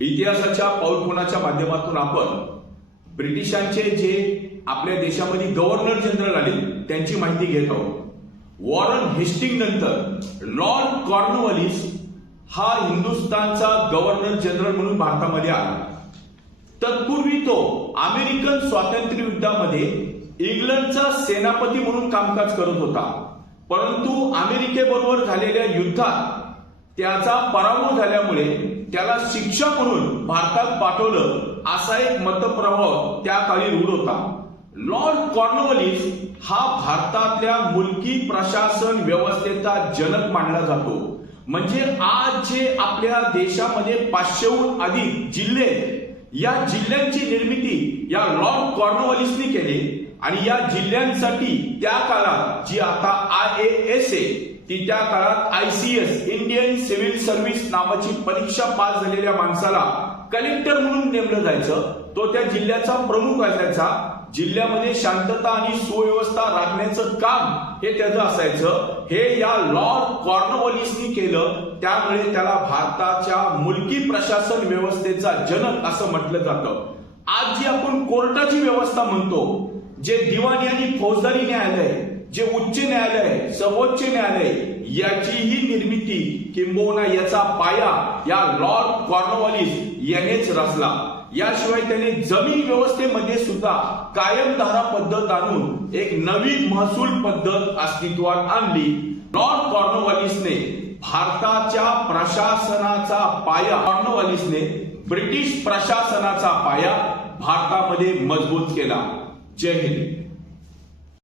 इतिहासाच्या पाऊलखुणाच्या माध्यमातून आपण ब्रिटिशांचे जे आपल्या देशामध्ये गव्हर्नर जनरल आले त्यांची माहिती घेत आहोत. वॉरन हेस्टिंग नंतर लॉर्ड कॉर्नवलिस हा हिंदुस्थानचा गव्हर्नर जनरल म्हणून भारतामध्ये आला. तत्पूर्वी तो अमेरिकन स्वातंत्र्य युद्धामध्ये इंग्लंडचा सेनापती म्हणून कामकाज करत होता. परंतु अमेरिकेबरोबर झालेल्या युद्धात त्याचा पराभव झाल्यामुळे त्याला शिक्षा म्हणून भारतात पाठवलं असा एक मतप्रभाव त्या काळी रूढ होता. लॉर्ड कॉर्नवलिस हा भारतातल्या मुलकी प्रशासन व्यवस्थेचा जनक मानला जातो. म्हणजे आज जे आपल्या देशामध्ये पाचशेहून अधिक जिल्हे या जिल्ह्यांची निर्मिती या लॉर्ड कॉर्नवलिसनी केली आणि या जिल्ह्यांसाठी त्या काळात जी आता आय ए एस आहे ती त्या काळात I C S Indian civil service नावाची परीक्षा पास झालेल्या माणसाला कलेक्टर म्हणून नेमलं जायचं. तो त्या जिल्ह्याचा प्रमुख असायचा जिल्ह्यामध्ये शांतता आणि सुव्यवस्था राखण्याचं काम हे त्याचं असायचं. हे या लॉर्ड कॉर्नवॉलिसनी केलं. त्यामुळे त्याला भारताच्या मुलकी प्रशासन व्यवस्थेचा जनक असं म्हटलं जातं. आज जी आपण कोर्टाची व्यवस्था म्हणतो जे दिवाणी आणि फौजदारी न्यायालय जे उच्च न्यायालय सर्वोच्च न्यायालय याचीही निर्मिती किंबहुना याचा पाया या लॉर्ड कॉर्नवॉलिस यानेच रचला. याशिवाय त्याने जमीन व्यवस्थेमध्ये सुद्धा कायमधारा पद्धत आणून एक नवीन महसूल पद्धत अस्तित्वात आणली. लॉर्ड कॉर्नवॉलिसने भारताच्या प्रशासनाचा पाया कॉर्नवॉलिसने ब्रिटिश प्रशासनाचा पाया भारतामध्ये मजबूत केला. जय हिंद